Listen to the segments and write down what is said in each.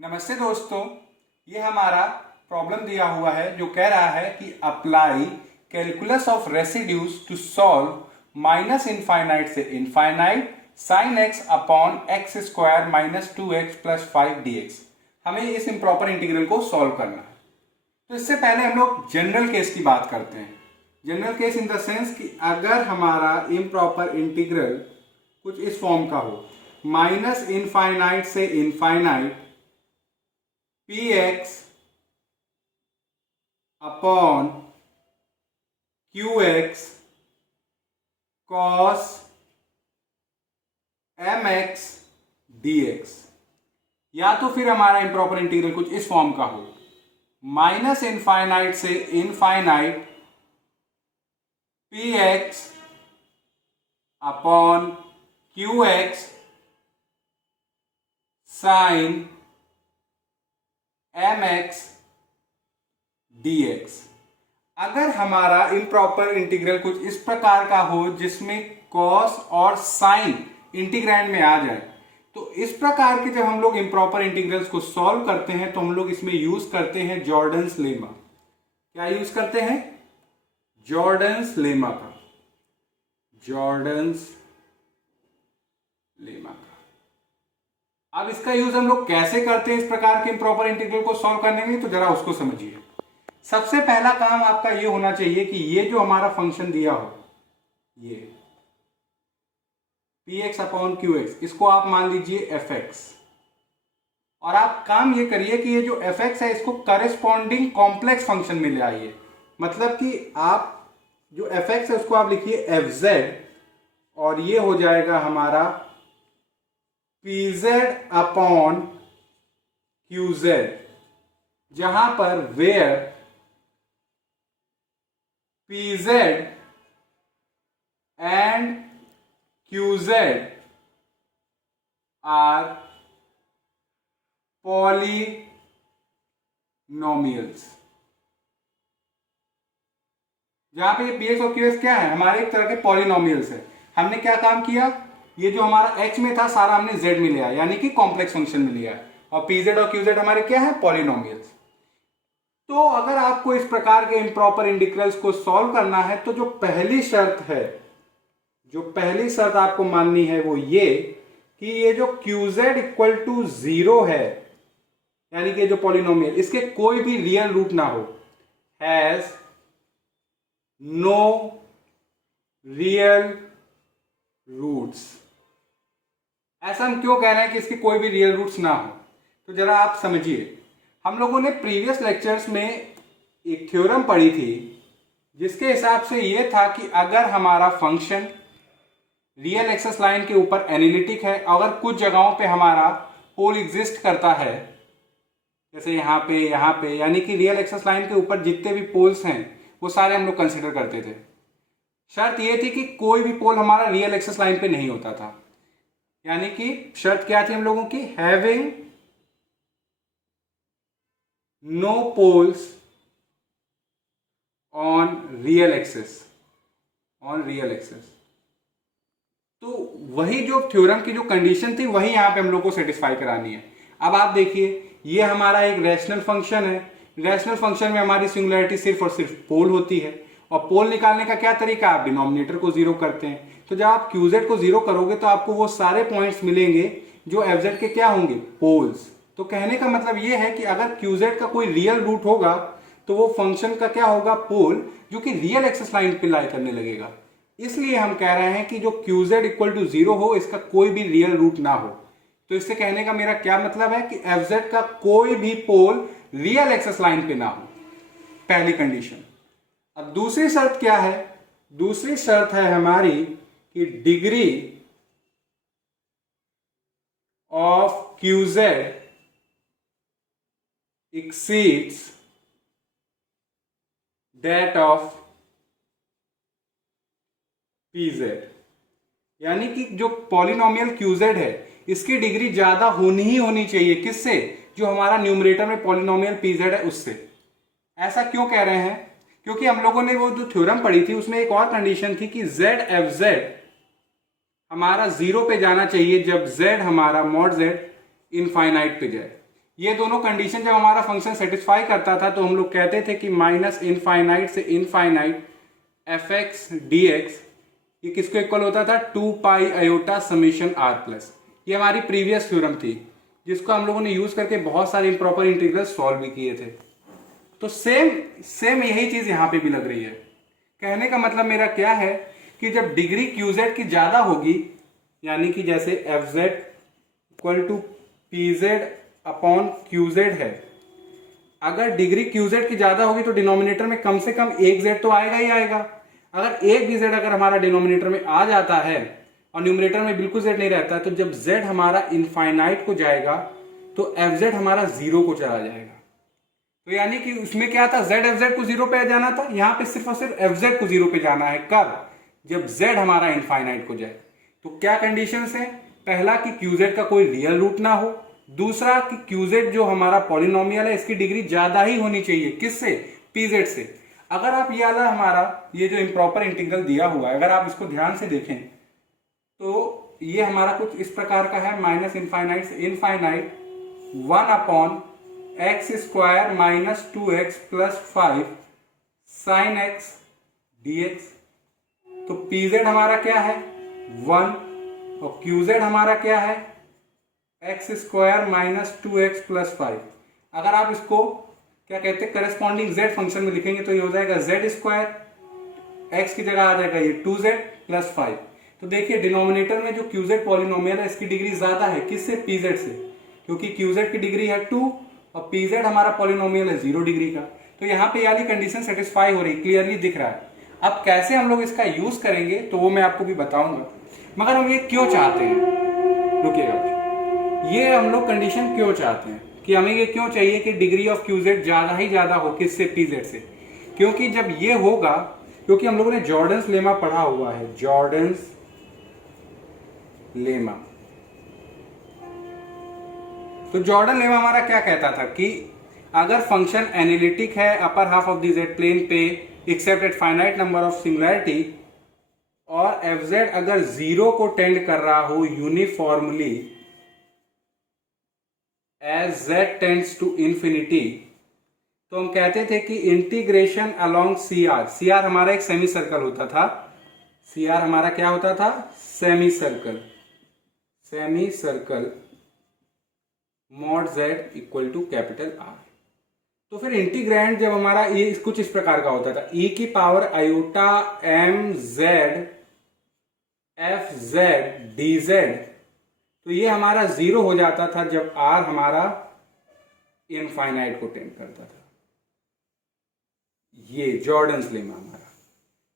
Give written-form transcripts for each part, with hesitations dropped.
नमस्ते दोस्तों, ये हमारा प्रॉब्लम दिया हुआ है जो कह रहा है कि apply calculus of residues to solve minus infinite से infinite sine x upon x square minus 2x plus 5 dx। हमें इस इम्प्रॉपर इंटीग्रल को सॉल्व करना है। तो इससे पहले हम लोग जनरल केस की बात करते हैं। General case in the sense कि अगर हमारा इम्प्रॉपर इंटीग्रल कुछ इस फॉर्म का हो, माइनस इनफाइनाइट से infinite px upon qx cos mx dx, या तो फिर हमारा इम्प्रॉपर इंटीग्रल कुछ इस फॉर्म का हो, माइनस इनफाइनाइट से infinite px upon qx sine mx dx। अगर हमारा इम्प्रॉपर इंटीग्रल कुछ इस प्रकार का हो जिसमें कॉस और साइन इंटीग्रैंड में आ जाए, तो इस प्रकार के जब हम लोग इम्प्रॉपर इंटीग्रल्स को सॉल्व करते हैं तो हम लोग इसमें यूज करते हैं जॉर्डन्स लेमा। क्या यूज करते हैं? जॉर्डन्स लेमा का, जॉर्डन्स लेमा का। अब इसका यूज हम लोग कैसे करते हैं इस प्रकार के इम्प्रॉपर इंटीग्रल को सॉल्व करने के लिए, तो जरा उसको समझिए। सबसे पहला काम आपका ये होना चाहिए कि ये जो हमारा फंक्शन दिया हो, ये px अपॉन qx, इसको आप मान लीजिए fx, और आप काम ये करिए कि ये जो fx है इसको करेस्पॉन्डिंग कॉम्प्लेक्स फंक्शन में ले आइए। मतलब कि आप जो fx है उसको आप लिखिए fz, और ये हो जाएगा हमारा pz अपॉन qz, जहां पर where pz and qz are polynomials. जहां पे ये px और qx क्या है? हमारे एक तरह के पॉलिनोमियल्स है। हमने क्या काम किया? ये जो हमारा x में था सारा हमने z में लिया, यानी कि कॉम्प्लेक्स फंक्शन में लिया, और pz और qz हमारे क्या है? पॉलिनोमियल्स। तो अगर आपको इस प्रकार के इम्प्रॉपर इंटीग्रल्स को सॉल्व करना है तो जो पहली शर्त है, जो पहली शर्त आपको माननी है वो ये कि ये जो qz इक्वल टू 0 है, यानी कि जो पॉलिनोमियल इसके कोई भी रियल रूट ना हो, हैज नो रियल रूट्स। ऐसा हम क्यों कह रहे हैं कि इसके कोई भी रियल रूट्स ना हो? तो जरा आप समझिए। हम लोगों ने प्रीवियस लेक्चर्स में एक थ्योरम पढ़ी थी जिसके हिसाब से यह था कि अगर हमारा फंक्शन रियल एक्सेस लाइन के ऊपर एनालिटिक है, अगर कुछ जगहों पे हमारा पोल एग्जिस्ट करता है, जैसे यहाँ पे, यानी कि रियल एक्सेस लाइन के ऊपर जितने भी पोल्स हैं वो सारे हम लोग कंसिडर करते थे। शर्त ये थी कि कोई भी पोल हमारा रियल एक्सेस लाइन पे नहीं होता था, यानी कि शर्त क्या थी हम लोगों की? Having no poles on real axis, on real axis. तो वही जो थ्योरम की जो कंडीशन थी वही यहां पे हम लोग को सेटिस्फाई करानी है। अब आप देखिए, ये हमारा एक रैशनल फंक्शन है। रैशनल फंक्शन में हमारी सिंगुलैरिटी सिर्फ और सिर्फ पोल होती है, और पोल निकालने का क्या तरीका? आप डिनोमिनेटर को जीरो करते हैं। तो जब आप qz को जीरो करोगे तो आपको वो सारे पॉइंट्स मिलेंगे जो fz के क्या होंगे? पोल्स। तो कहने का मतलब ये है कि अगर qz का कोई रियल रूट होगा तो वो फंक्शन का क्या होगा? पोल, जो कि रियल एक्सेस लाइन पे लाई करने लगेगा। इसलिए हम कह रहे हैं कि जो qz इक्वल टू 0 हो, इसका कोई भी रियल रूट ना हो। तो इससे कहने का मेरा क्या मतलब है कि fz का कोई भी पोल रियल एक्सेस लाइन पे ना हो, पहली कंडीशन। अब दूसरी शर्त क्या है? दूसरी शर्त है हमारी कि degree of qz exceeds that of pz, यानी कि जो पॉलिनोमियल qz है इसकी डिग्री ज्यादा होनी ही होनी चाहिए। किससे? जो हमारा न्यूमरेटर में पॉलिनोमियल pz है उससे। ऐसा क्यों कह रहे हैं? क्योंकि हम लोगों ने वो जो थ्योरम पढ़ी थी उसमें एक और कंडीशन थी कि ZFZ हमारा 0 पे जाना चाहिए जब Z हमारा मॉड Z इनफाइनाइट पे जाए। ये दोनों कंडीशन जब हमारा फंक्शन सेटिस्फाई करता था तो हम लोग कहते थे कि माइनस इनफाइनाइट से infinite f x d x ये किसको इक्वल होता था, 2 pi iota summation R plus. ये हमारी प्रीवियस थ्योरम थी जिसको हम लोगों ने यूज करके बहुत सारे इम्प्रॉपर इंटीग्रल सॉल्व भी किए थे। तो सेम यही चीज यहां पे भी लग रही है। कहने का मतलब मेरा क्या है कि जब डिग्री क्यूजेड की ज्यादा होगी, यानी कि जैसे f z equal to p z upon q z है, अगर डिग्री क्यूजेड की ज्यादा होगी तो डिनोमिनेटर में कम से कम एक जेड तो आएगा ही आएगा। अगर एक भी जेड अगर हमारा डिनोमिनेटर में आ जाता है और न्यूमरेटर में बिल्कुल जेड नहीं रहता है, तो जब जेड हमारा इनफाइनाइट को जाएगा तो एफ जेड हमारा जीरो को चला जाएगा। तो यानी कि उसमें क्या था, जेड एफ जेड को जीरो पे जाना था, यहां पे सिर्फ और सिर्फ एफ जेड को जीरो पे जाना है। कब? जब जेड हमारा इनफाइनाइट को जाए। तो क्या कंडीशंस है? पहला कि क्यूजेड का कोई रियल रूट ना हो, दूसरा कि क्यूजेड जो हमारा पॉलिनोमियल है इसकी डिग्री ज्यादा ही होनी चाहिए। किससे? पीजेड से। अगर आप ये वाला हमारा ये जो इम्प्रॉपर इंटीग्रल दिया हुआ है अगर आप इसको ध्यान से देखें तो ये हमारा कुछ इस प्रकार का है, माइनस इनफाइनाइट से infinite 1 upon x square minus 2x plus 5 sine x dx। तो pz हमारा क्या है 1 और qz हमारा क्या है x square minus 2x plus 5। अगर आप इसको क्या कहते हैं करस्पॉन्डिंग z फंक्शन में लिखेंगे तो ये हो जाएगा z स्क्वायर, x की जगह आ जाएगा ये 2z प्लस 5। तो देखिए डिनोमिनेटर में जो qz पॉलिनोमियल है इसकी डिग्री ज्यादा है, किससे? pz से, क्योंकि qz की डिग्री है 2 और pz हमारा पॉलिनोमियल है 0 डिग्री का। तो यहाँ पे वाली कंडीशन सेटिस्फाई हो रही, क्लियरली दिख रहा है। अब कैसे हम लोग इसका यूज करेंगे तो वो मैं आपको भी बताऊंगा, मगर हम ये क्यों चाहते हैं, रुकिएगा, ये हम लोग कंडीशन क्यों चाहते हैं कि हमें ये क्यों चाहिए कि डिग्री ऑफ क्यूजेड ज्यादा ही ज्यादा हो, किससे? पीजेड से। क्योंकि जब ये होगा, क्योंकि हम लोगों ने जॉर्डन्स लेमा पढ़ा हुआ है, जॉर्डन्स लेमा। तो जॉर्डन लेमा हमारा क्या कहता था कि अगर फंक्शन एनालिटिक है upper half of the z plane पे except at finite number of singularity और एफ जेड अगर जीरो को टेंड कर रहा हो uniformly as z tends to infinity, तो हम कहते थे कि integration along C R, C R हमारा एक सेमी सर्कल होता था, सी आर हमारा क्या होता था? Semi circle, semi circle mod z equal to capital R. तो फिर इंटीग्रैंड जब हमारा ये कुछ इस प्रकार का होता था, ई की power iota m z f z d z, तो ये हमारा जीरो हो जाता था जब आर हमारा इनफाइनाइट को टेंड करता था। ये जॉर्डन्स लेमा हमारा।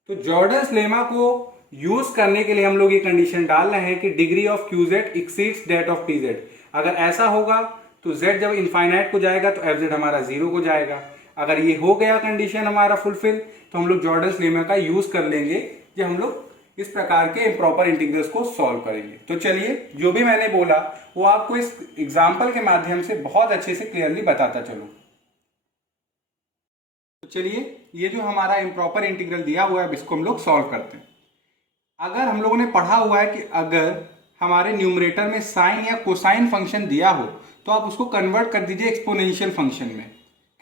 तो जॉर्डन्स लेमा को यूज करने के लिए हम लोग ये कंडीशन डाल रहे हैं कि degree of q z exceeds that of p z. अगर ऐसा होगा तो z जब इनफाइनाइट को जाएगा तो एफ जेड हमारा जीरो को जाएगा। अगर ये हो गया कंडीशन हमारा फुलफिल तो हम लोग जॉर्डन्स लेमा का यूज कर लेंगे जब हम लोग इस प्रकार के इम्प्रॉपर इंटीग्रल्स को सॉल्व करेंगे। तो चलिए जो भी मैंने बोला वो आपको इस एग्जाम्पल के माध्यम से बहुत अच्छे से क्लियरली बताता चलो। तो चलिए ये जो हमारा इम्प्रॉपर इंटीग्रल दिया हुआ है इसको हम लोग सॉल्व करते हैं। अगर हम लोगों ने पढ़ा हुआ है कि अगर हमारे न्यूमरेटर में साइन या कोसाइन फंक्शन दिया हो तो आप उसको कन्वर्ट कर दीजिए एक्सपोनेंशियल फंक्शन में।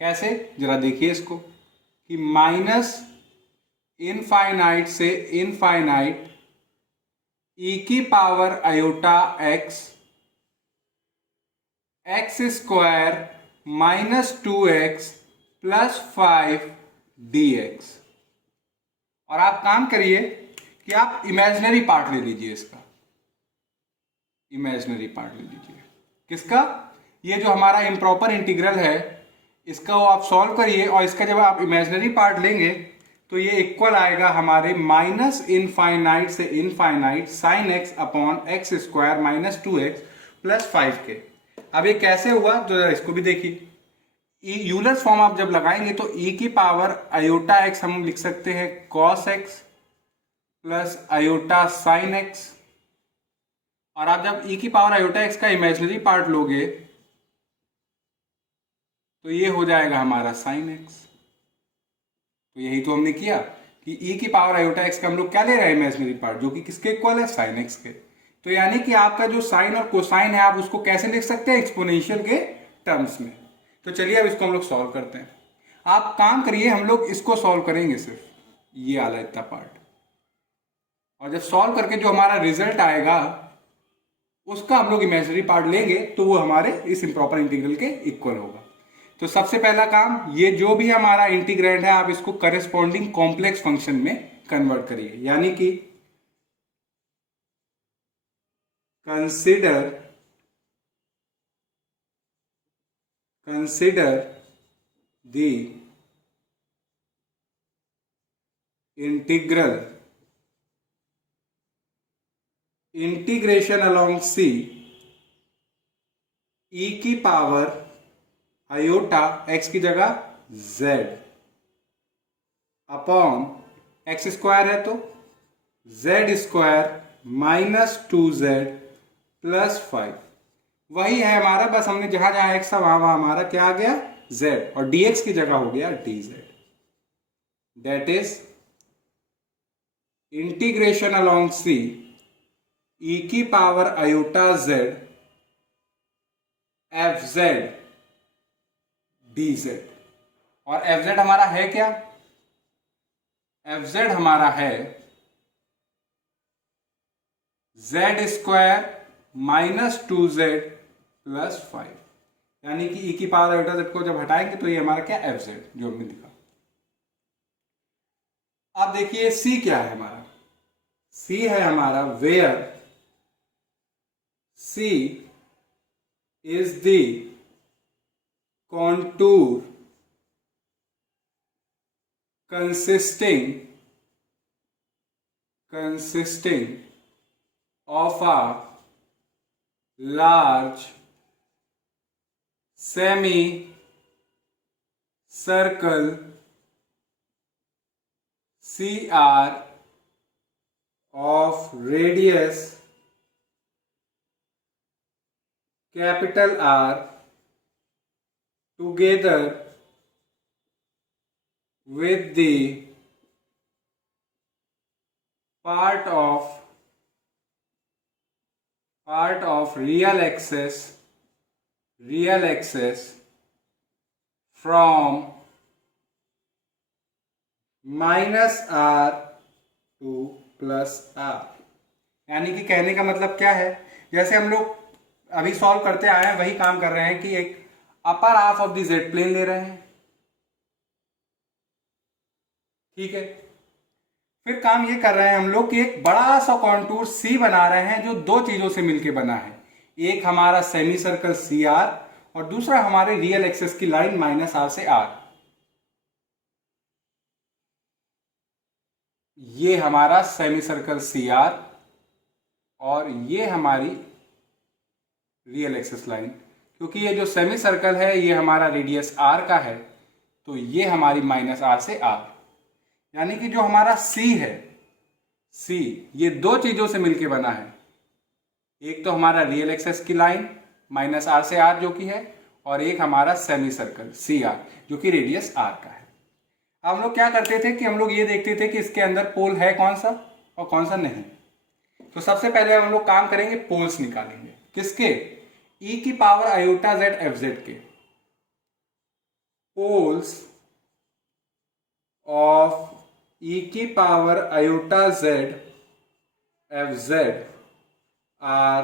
कैसे? जरा देखिए इसको कि माइनस इनफाइनाइट से इनफाइनाइट ई की power iota x x square minus 2x plus 5 dx। और आप काम करिए कि आप इमेजिनरी पार्ट ले लीजिए, इसका इमेजिनरी पार्ट ले लीजिए। किसका? ये जो हमारा इम्प्रॉपर इंटीग्रल है इसका वो आप सॉल्व करिए और इसका जब आप इमेजिनरी पार्ट लेंगे तो ये इक्वल आएगा हमारे माइनस इनफाइनाइट से infinite sine x upon x square minus 2x plus 5 के। अब ये कैसे हुआ तो जरा इसको भी देखिए। यूलर्स फॉर्म आप जब लगाएंगे तो e की पावर आयोटा एक्स हम लिख सकते हैं cos x plus iota sine x, और आप जब e की पावर आयोटा x का इमेजिनरी पार्ट लोगे तो ये हो जाएगा हमारा साइन x। तो यही तो हमने किया कि e की पावर आयोटा x का हम लोग क्या ले रहे हैं इमेजिनरी पार्ट, जो कि किसके इक्वल है? साइन x के। तो यानी कि आपका जो साइन और कोसाइन है आप उसको कैसे लिख सकते हैं? एक्सपोनेंशियल के टर्म्स में। तो चलिए अब इसको हम लोग सॉल्व करते हैं। आप काम करिए, हम लोग इसको सॉल्व करेंगे सिर्फ ये वाला इतना पार्ट, और जब सॉल्व करके जो हमारा रिजल्ट आएगा उसका हम लोग इमेजिनरी पार्ट लेंगे तो वो हमारे इस इम्प्रॉपर इंटीग्रल के इक्वल होगा। तो सबसे पहला काम, ये जो भी हमारा इंटीग्रैंड है आप इसको करेस्पॉन्डिंग कॉम्प्लेक्स फंक्शन में कन्वर्ट करिए, यानी कि consider the integration along C e की पावर आयोटा x की जगह z अपॉन x स्क्वायर है तो z square minus 2z plus 5, वही है हमारा, बस हमने जहां जहां x था वहां वहां हमारा क्या आ गया z, और dx की जगह हो गया dz। That is integration along C e की power iota z fz dz। और fz हमारा है क्या, fz हमारा है z square minus 2z plus 5, यानी कि e की पावर आयोटा z को जब हटाएंगे तो ये हमारा क्या fz जो हमने लिखा। अब देखिए c क्या है हमारा, c है हमारा where c is the contour consisting of a large semicircle CR of radius capital R together with the part of real axis from minus r two plus r। यानी कि कहने का मतलब क्या है, जैसे हम लोग अभी सॉल्व करते आए हैं वही काम कर रहे हैं कि एक upper half of the z plane ले रहे हैं, ठीक है। फिर काम ये कर रहे हैं हम लोग कि एक बड़ा सा कॉन्टूर C बना रहे हैं जो दो चीजों से मिलके बना है, एक हमारा सेमी सर्कल CR और दूसरा हमारे रियल एक्सिस की लाइन माइनस r से r। ये हमारा सेमी सर्कल CR और ये हमारी रियल एक्सिस लाइन, क्योंकि ये जो सेमी सर्कल है ये हमारा रेडियस r का है तो ये हमारी माइनस r से r, यानी कि जो हमारा C है, C ये दो चीजों से मिलके बना है, एक तो हमारा रियल एक्सिस की लाइन माइनस r से r जो कि है, और एक हमारा सेमी सर्कल CR जो कि रेडियस r का है। हम लोग क्या करते थे कि हम लोग ये देखते थे कि इसके अंदर पोल है कौन सा और कौन सा नहीं। तो सबसे पहले हम लोग काम करेंगे, पोल्स निकालेंगे, किसके, e की पावर आयोटा z fz के। पोल्स ऑफ e की power iota z fz are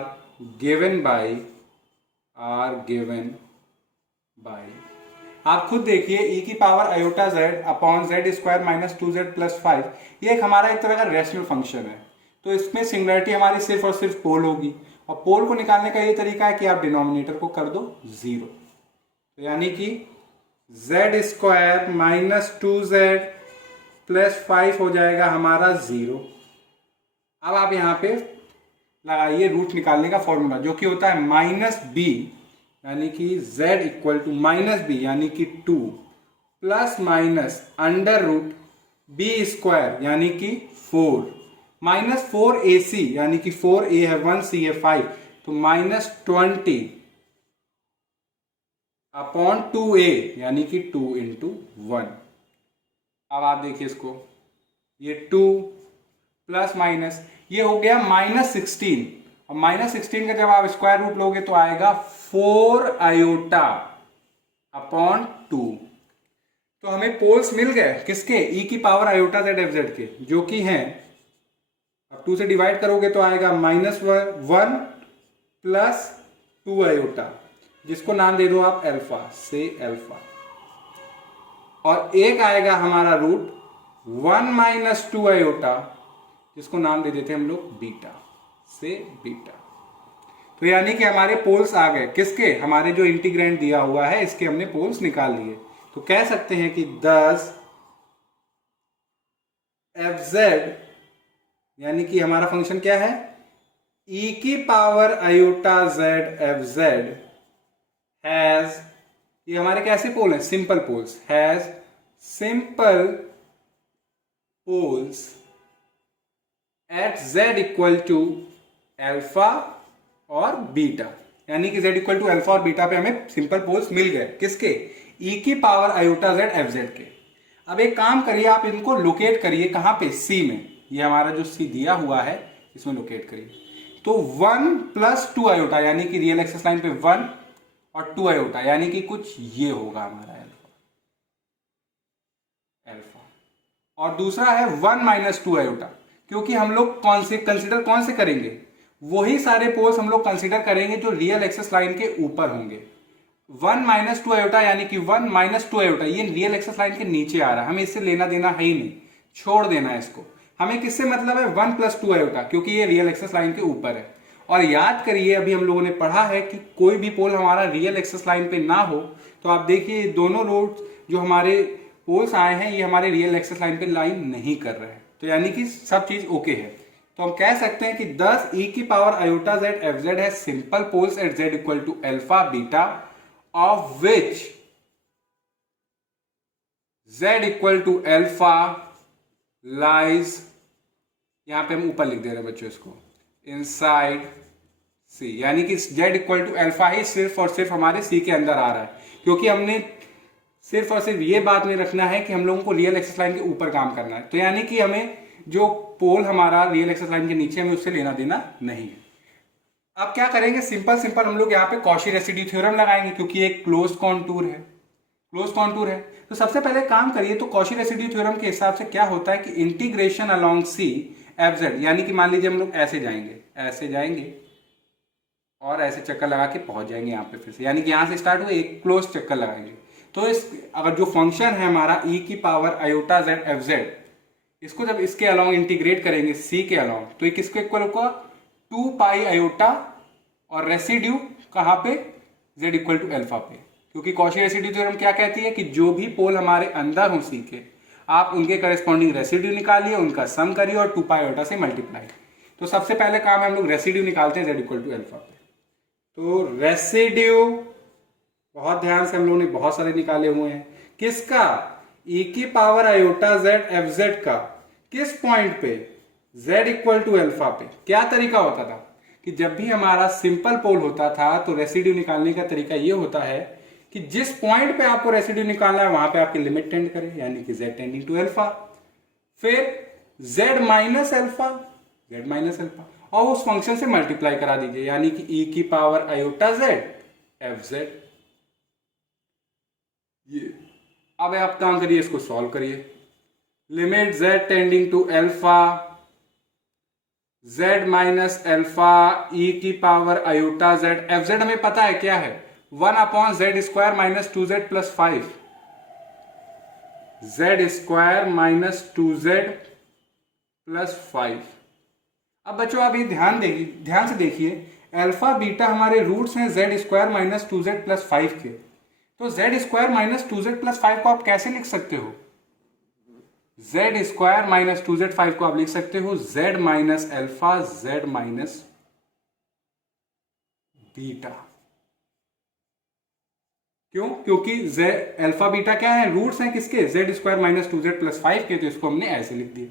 given by आप खुद देखिए, e की power iota z upon z square minus 2z plus 5, ये एक हमारा एक तरह का रेशनल फंक्शन है, तो इसमें सिंगुलरिटी हमारी सिर्फ और सिर्फ पोल होगी, और पोल को निकालने का ये तरीका है कि आप डिनोमिनेटर को कर दो 0, तो यानी कि z square minus 2z plus 5 हो जाएगा हमारा 0। अब आप यहाँ पे लगाइए रूट निकालने का फॉर्मूला जो कि होता है माइनस बी, यानी कि z equal to minus b यानी कि 2 plus minus under root b square यानी कि 4 माइनस 4ac यानी कि 4a है 1c है 5, तो माइनस 20 अपॉन 2a यानी कि 2 इंटू 1। अब आप देखिए इसको, ये 2 प्लस माइनस ये हो गया माइनस 16 और -16 का जब आप स्क्वायर रूट लोगे तो आएगा 4 आयोटा अपॉन 2। तो हमें पोल्स मिल गए किसके, ई की power iota z f z के, जो कि हैं, अब 2 से डिवाइड करोगे तो आएगा -1 प्लस 2 आयोटा, जिसको नाम दे दो आप अल्फा, से अल्फा। और एक आएगा हमारा रूट 1 माइनस 2 आयोटा, जिसको नाम दे देते हैं हम लोग बीटा, से बीटा। तो यानी कि हमारे पोल्स आ गए किसके, हमारे जो इंटीग्रेंड दिया हुआ है इसके हमने पोल्स निकाल लिए। तो कह सकते हैं कि 10 एफ जेड, यानी कि हमारा फंक्शन क्या है, ई की power iota z f z has, ये हमारे कैसे पोल हैं, simple poles, has simple poles at z equal to alpha और बीटा। यानी कि z इक्वल टू अल्फा और बीटा पे हमें सिंपल पोल्स मिल गए किसके, e की power iota z f z के। अब एक काम करिए, आप इनको लोकेट करिए कहां पे, c में, ये हमारा जो c दिया हुआ है इसमें लोकेट करिए। तो 1 प्लस 2 आयोटा, यानी कि रियल एक्सिस लाइन पे 1 और 2 आयोटा, यानी कि कुछ ये होगा हमारा अल्फा। और दूसरा है 1 माइनस 2 आयोटा, क्योंकि हम लोग कंसिडर कौन से करेंगे, वही सारे पोल्स हम लोग कंसीडर करेंगे जो रियल एक्सिस लाइन के ऊपर होंगे। 1 माइनस 2 आयोटा, यानी कि 1 माइनस 2 आयोटा, ये रियल एक्सिस लाइन के नीचे आ रहा है, हमें इससे लेना देना है ही नहीं, छोड़ देना है इसको। हमें किससे मतलब है, 1 प्लस 2 आयोटा, क्योंकि ये रियल एक्सिस लाइन के ऊपर है। और याद करिए अभी हम लोगों ने पढ़ा है कि कोई भी पोल हमारा रियल एक्सिस लाइन पे ना हो, तो आप देखिए दोनों रोड जो हमारे पोल्स आए हैं ये हमारे रियल एक्सिस लाइन पे लाइन नहीं कर रहे हैं, तो यानी कि सब चीज ओके है। तो हम कह सकते हैं कि 10 e की power iota z f z है simple poles at z equal to alpha beta, of which z equal to alpha lies, यहां पे हम ऊपर लिख दे रहे हैं बच्चों इसको, इनसाइड c, यानी कि z इक्वल टू अल्फा ही सिर्फ और सिर्फ हमारे c के अंदर आ रहा है, क्योंकि हमने सिर्फ और सिर्फ ये बात नहीं रखना है कि हम लोगों को रियल एक्सिस लाइन के ऊपर काम करना है। तो यानी कि हमें जो पोल हमारा रियल एक्सिस लाइन के नीचे, हमें उससे लेना देना नहीं है। अब क्या करेंगे, सिंपल हम लोग यहाँ पे कॉशी रेसिड्यू थ्योरम लगाएंगे, क्योंकि एक क्लोज कॉन्टूर है, क्लोज कॉन्टूर है। तो सबसे पहले काम करिए, तो कॉशी रेसिड्यू थ्योरम के हिसाब से क्या होता है कि integration along c f z, यानी कि मान लीजिए हम लोग ऐसे जाएंगे और ऐसे चक्कर लगा के पहुंच जाएंगे यहाँ पे फिर से, यानी कि यहाँ से स्टार्ट हुए एक क्लोज चक्कर लगाएंगे। तो इस अगर जो फंक्शन है हमारा e की power iota z f Z, इसको जब इसके अलोंग इंटीग्रेट करेंगे c के अलोंग, तो ये किसके इक्वल होगा, 2 पाई आयोटा, और रेसिड्यू कहाँ पे, z इक्वल टू अल्फा पे, क्योंकि कॉशी रेसिड्यू थ्योरम क्या कहती है कि जो भी पोल हमारे अंदर हो c के, आप उनके करस्पॉन्डिंग रेसिड्यू निकालिए, उनका सम करिए और 2 पाई आयोटा से मल्टीप्लाई। तो सबसे पहले काम है हम लोग रेसिड्यू निकालते हैं z इक्वल टू अल्फा पे। तो रेसिड्यू बहुत ध्यान से हम लोगों ने बहुत सारे निकाले हुए हैं, किसका, e की power iota z f Z का, किस पॉइंट पे, z इक्वल टू अल्फा पे। क्या तरीका होता था कि जब भी हमारा सिंपल पोल होता था तो रेसिड्यू निकालने का तरीका ये होता है कि जिस पॉइंट पे आपको रेसिड्यू निकालना है वहां पे आपकी लिमिट टेंड करे, यानी कि z टेंडिंग टू अल्फा, फिर z माइनस अल्फा, और उस फंक्शन से मल्टीप्लाई करा दीजिए, यानी कि e की power iota z f z. ये अब आप काम करिए, इसको सॉल्व करिए, limit z tending to alpha, z minus alpha, e की power iota z f z हमें पता है क्या है, 1 upon z square minus 2z plus 5, z square minus 2z plus 5। अब बच्चों आप ये ध्यान से देखिए, अल्फा बीटा हमारे रूट्स हैं z square minus 2z plus 5 के। तो z square minus 2z plus 5 को आप कैसे लिख सकते हो, z स्क्वायर माइनस 2z 5 को आप लिख सकते हो z minus alpha z minus beta. क्यों, क्योंकि z अल्फा बीटा क्या है, रूट्स हैं किसके, z square minus 2z plus 5 के, तो इसको हमने ऐसे लिख दिया।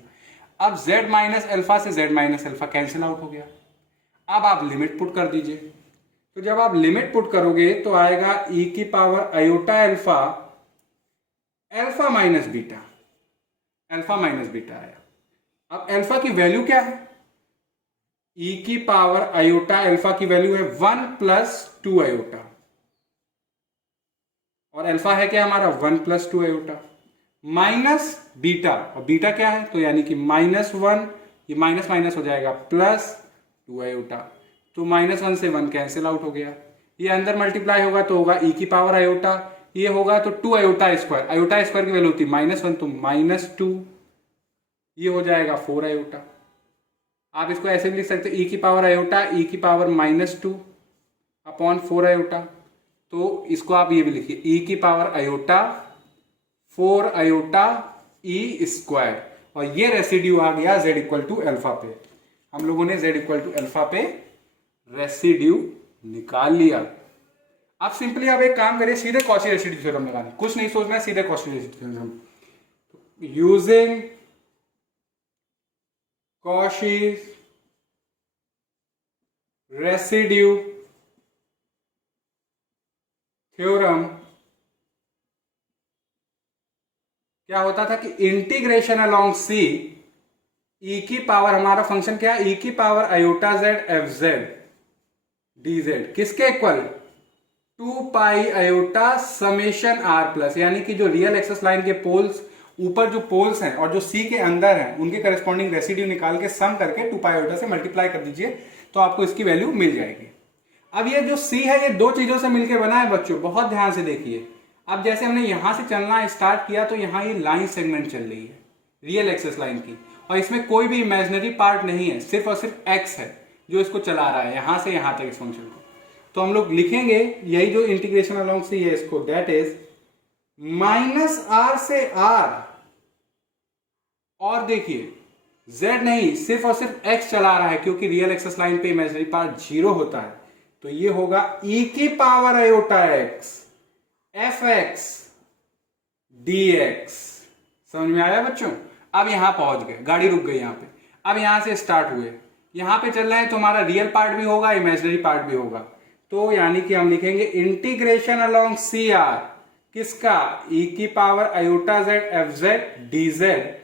अब z माइनस अल्फा से z minus alpha cancel out हो गया। अब आप लिमिट पुट कर दीजिए, तो जब आप लिमिट पुट करोगे तो आएगा e की power iota alpha, alpha minus beta आया। अब अल्फा की वैल्यू क्या है, ई की पावर आयोटा अल्फा की वैल्यू है 1 प्लस 2 आयोटा, और अल्फा है क्या हमारा 1 प्लस 2 आयोटा, माइनस बीटा, और बीटा क्या है तो यानी कि -1, ये माइनस माइनस हो जाएगा प्लस 2 आयोटा, तो -1 से 1 कैंसिल आउट हो गया, ये अंदर मल्टीप्लाई होगा तो होगा ई की पावर आयोटा, ये होगा तो 2 आयोटा स्क्वायर, आयोटा स्क्वायर की वैल्यू होती है -1 तो -2, ये हो जाएगा 4 आयोटा। आप इसको ऐसे भी लिख सकते हैं ई की पावर आयोटा ई की पावर -2 अपॉन 4 आयोटा, तो इसको आप ये भी लिखिए ई की power iota 4 iota E square, और ये रेसिड्यू आ गया z इक्वल टू अल्फा पे। हम लोगों ने z इक्वल टू अल्फा पे रेसिड्यू निकाल लिया। अब सिंपली आप एक काम करिए, सीधे कॉची रेसिड्यू थ्योरम निकालें, कुछ नहीं सोचना है, सीधे Cauchy residue theorem using Cauchy residue theorem क्या होता था कि इंटीग्रेशन अलोंग सी, ई की पावर हमारा फंक्शन क्या है, ई की power iota z f z d z किसके equal 2 pi iota summation R plus, यानी कि जो रियल एक्सेस लाइन के पोल्स ऊपर जो पोल्स हैं और जो सी के अंदर हैं उनके करस्पॉन्डिंग रेसिड्यू निकाल के सम करके 2 पाई आयोटा से मल्टीप्लाई कर दीजिए तो आपको इसकी वैल्यू मिल जाएगी। अब ये जो सी है ये दो चीजों से मिलकर बना है बच्चों, बहुत ध्यान से देखिए। अब जैसे हमने यहां से चलना स्टार्ट किया तो यहां ये लाइन सेगमेंट चल रही है रियल एक्सेस लाइन की, और इसमें कोई भी इमेजिनरी पार्ट नहीं है, सिर्फ और सिर्फ एक्स है जो इसको चला रहा है यहां से यहां तक इस फंक्शन को। तो हम लोग लिखेंगे यही जो इंटीग्रेशन अलोंग सी है इसको, दैट इज -r से r, और देखिए z नहीं सिर्फ और सिर्फ x चला रहा है क्योंकि रियल एक्सेस लाइन पे इमेजिनरी पार्ट 0 होता है, तो ये होगा e की power iota x F x d x. समझ में आया बच्चों? अब यहां पहुंच गए, गाड़ी रुक गई यहां पे, अब यहां से स्टार्ट हुए, यहां पे चल रहे हैं तो हमारा रियल पार्ट भी होगा इमेजिनरी पार्ट भी होगा, तो यानी कि हम लिखेंगे इंटीग्रेशन अलोंग सी आर किसका, ई की power iota z f z d Z.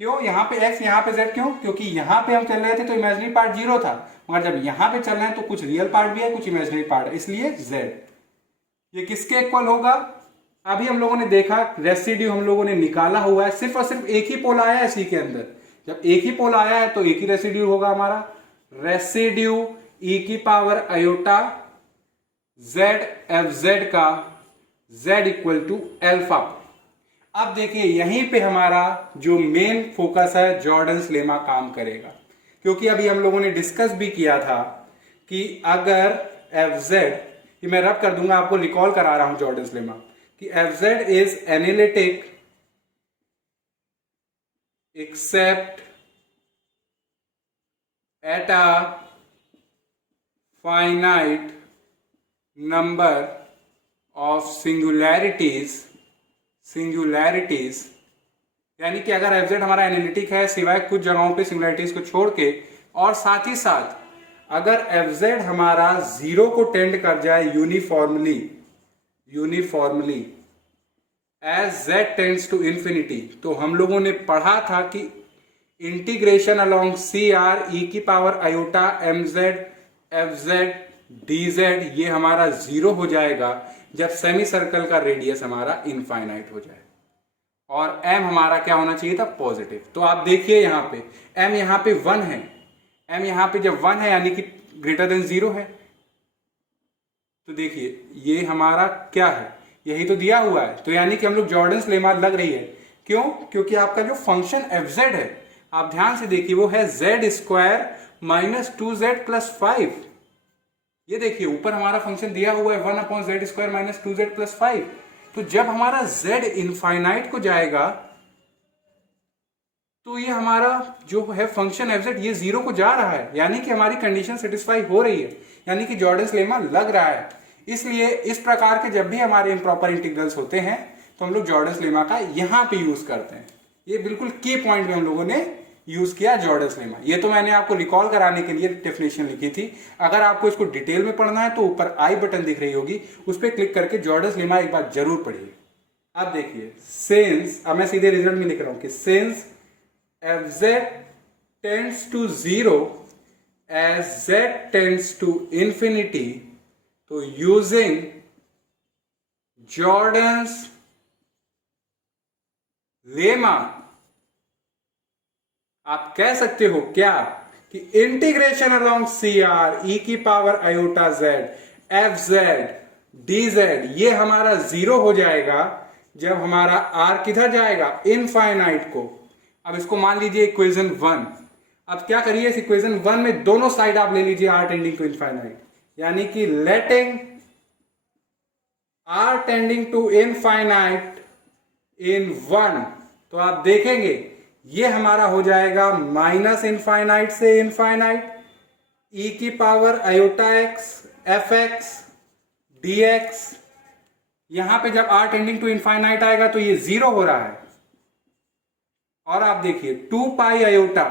क्यों यहां पे x यहां पे z, क्यों, क्योंकि यहां पे हम चल रहे थे तो इमेजिनरी पार्ट 0 था, मगर जब यहां पे चल रहे हैं तो कुछ रियल पार्ट भी है कुछ इमेजिनरी पार्ट है, इसलिए z। ये किसके इक्वल होगा, अभी हम लोगों ने देखा रेसिड्यू हम लोगों ने निकाला हुआ है, सिर्फ और सिर्फ एक ही पोल आया है सी के अंदर, जब एक ही पोल आया है तो एक ही रेसिड्यू होगा हमारा, रेसिड्यू ई की power iota z f Z का z इक्वल टू अल्फा। अब देखिए यहीं पे हमारा जो मेन फोकस है जॉर्डन्स लेमा काम करेगा, क्योंकि अभी हम लोगों ने डिस्कस भी किया था कि अगर एफ जेड, ये मैं रब कर दूंगा आपको, रिकॉल करा रहा हूं जॉर्डन्स लेमा, कि f z is analytic except at a finite number of singularities, यानी कि अगर एफ जेड हमारा एनालिटिक है सिवाय कुछ जगहों पे सिंगुलैरिटीज को छोड़ के, और साथ ही साथ अगर एफ जेड हमारा 0 को टेंड कर जाए uniformly as z tends to infinity, तो हम लोगों ने पढ़ा था कि integration along C R e की power iota m z f z d z ये हमारा 0 हो जाएगा जब सेमी सर्कल का रेडियस हमारा इनफाइनाइट हो जाए, और m हमारा क्या होना चाहिए था, पॉजिटिव। तो आप देखिए यहां पे m यहां पे 1 है, m यहां पे जब 1 है यानी कि ग्रेटर देन 0 है, तो देखिए ये हमारा क्या है, यही तो दिया हुआ है, तो यानी कि हम लोग जॉर्डन्स लेमा लग रही है। क्यों, क्योंकि आपका जो फंक्शन एफ जेड है आप ध्यान से देखिए वो है Z square minus 2z plus 5। ये देखिए ऊपर हमारा फंक्शन दिया हुआ है 1 upon z square minus 2z plus 5, तो जब हमारा z इनफाइनाइट को जाएगा तो ये हमारा जो है फंक्शन एफ जेड ये 0 को जा रहा है, यानी कि हमारी कंडीशन सेटिस्फाई हो रही है, यानी कि जॉर्डन्स लेमा लग रहा है। इसलिए इस प्रकार के जब भी हमारे इम्प्रॉपर इंटीग्रल्स होते हैं तो हम लोग जॉर्डन्स लेमा का यहां पे यूज करते हैं। ये बिल्कुल की पॉइंट में हम लोगों ने यूज किया जॉर्डन्स लेमा। ये तो मैंने आपको रिकॉल कराने के लिए डेफिनेशन लिखी थी, अगर आपको इसको डिटेल में पढ़ना है तो ऊपर आई बटन दिख रही होगी, उस पर क्लिक करके जॉर्डन्स लेमा एक बार जरूर पढ़िए। अब देखिए सिंस, अब मैं सीधे रिजल्ट में लिख रहा हूं कि since f z tends to 0 as z tends to infinity, तो using Jordan's लेमा आप कह सकते हो क्या कि integration along C R e की power iota z f z d z ये हमारा जीरो हो जाएगा जब हमारा आर किधर जाएगा, इनफाइनाइट को। अब इसको मान लीजिए इक्वेशन 1। अब क्या करिए, इस इक्वेशन 1 में दोनों साइड आप ले लीजिए आर टेंडिंग टू इनफाइनाइट, यानी कि लेटिंग आर टेंडिंग टू इनफाइनाइट इन 1, तो आप देखेंगे ये हमारा हो जाएगा माइनस इनफाइनाइट से इनफाइनाइट ई की power iota x F x d x. यहां पे जब आर टेंडिंग टू इनफाइनाइट आएगा तो ये जीरो हो रहा है। और आप देखिए 2 पाई आयोटा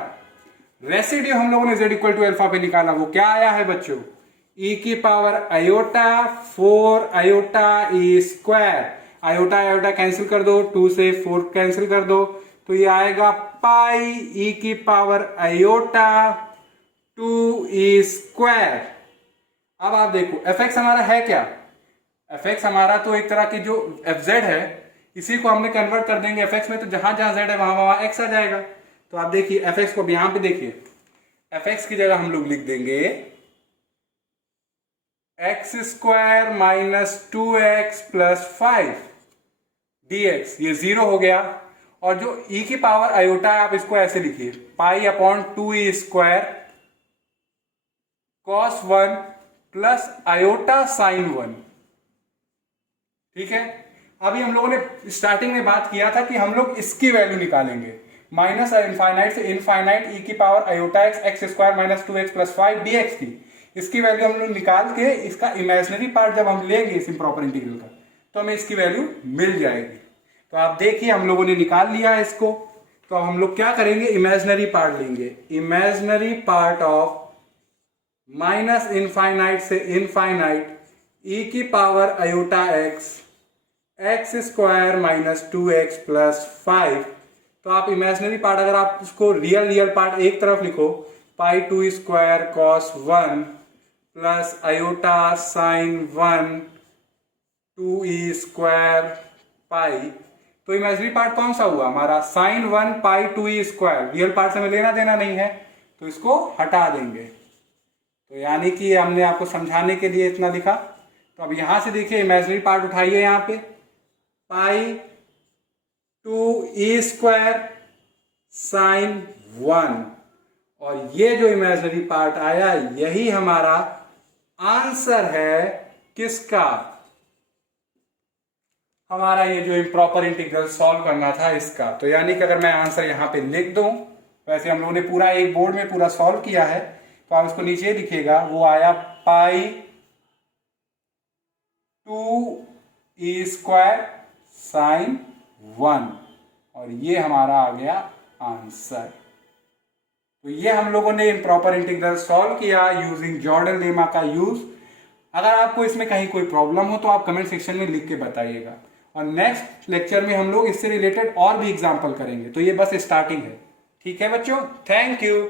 रेसिड्यू हम लोगों ने z इक्वल टू अल्फा पे निकाला, वो क्या आया है बच्चों, ई की power iota 4 iota E square. Iota iota cancel कर दो, 2 से 4 कैंसिल कर दो, तो ये आएगा पाई ई की पावर आयोटा 2 ई स्क्वायर। अब आप देखो एफ एक्स हमारा है क्या, एफ एक्स हमारा तो एक तरह की जो एफ जेड है इसी को हमने कन्वर्ट कर देंगे एफ एक्स में, तो जहां जहां जेड है वहां वहां एक्स आ जाएगा। तो आप देखिए एफ एक्स को अब यहां पे देखिए, एफ एक्स की जगह हम लोग लिख देंगे x square minus 2x plus 5 dx, ये जीरो हो गया। और जो e की पावर आयोटा है आप इसको ऐसे लिखिए pi upon 2e square cos 1 plus iota sine 1। ठीक है, अभी हम लोगों ने स्टार्टिंग में बात किया था कि हम लोग इसकी वैल्यू निकालेंगे, माइनस इनफाइनाइट से इनफाइनाइट ई की power iota x x square minus 2x plus 5 dx की। इसकी वैल्यू हम लोग निकाल के इसका इमेजिनरी पार्ट जब हम लेंगे इस इम्प्रॉपर इंटीग्रल का तो हमें इसकी वैल्यू मिल जाएगी। तो आप देखिए हम लोगों ने निकाल लिया है इसको। तो अब हम लोग क्या करेंगे, इमेजिनरी पार्ट लेंगे, imaginary part of minus infinite से इनफाइनाइट ई की power iota x x square minus 2x plus 5। तो आप इमेजिनरी पार्ट अगर आप उसको रियल पार्ट एक तरफ लिखो, पाई 2 square cos 1 plus iota sine 1 2e square pi, तो इमेजिनरी पार्ट कौन सा हुआ हमारा, साइन 1 पाई 2e स्क्वायर। रियल पार्ट से हमें लेना देना नहीं है तो इसको हटा देंगे। तो यानी कि हमने आपको समझाने के लिए इतना लिखा। तो अब यहां से देखिए इमेजिनरी पार्ट उठाइए, यहां पे पाई 2e स्क्वायर साइन 1, और ये जो इमेजिनरी पार्ट आया यही हमारा आंसर है किसका, हमारा ये जो इम्प्रॉपर इंटीग्रल सॉल्व करना था इसका। तो यानी कि अगर मैं आंसर यहां पे लिख दूं, वैसे हम लोगों ने पूरा एक बोर्ड में पूरा सॉल्व किया है तो आप इसको नीचे लिखिएगा, वो आया पाई 2e स्क्वायर साइन 1, और ये हमारा आ गया आंसर। तो ये हम लोगों ने इम्प्रॉपर इंटीग्रल सॉल्व किया यूजिंग जॉर्डन लेमा का यूज। अगर आपको इसमें कहीं कोई प्रॉब्लम हो तो आप कमेंट सेक्शन में लिख के बताइएगा, और नेक्स्ट लेक्चर में हम लोग इससे रिलेटेड और भी एग्जाम्पल करेंगे। तो ये बस स्टार्टिंग है। ठीक है बच्चों, थैंक यू।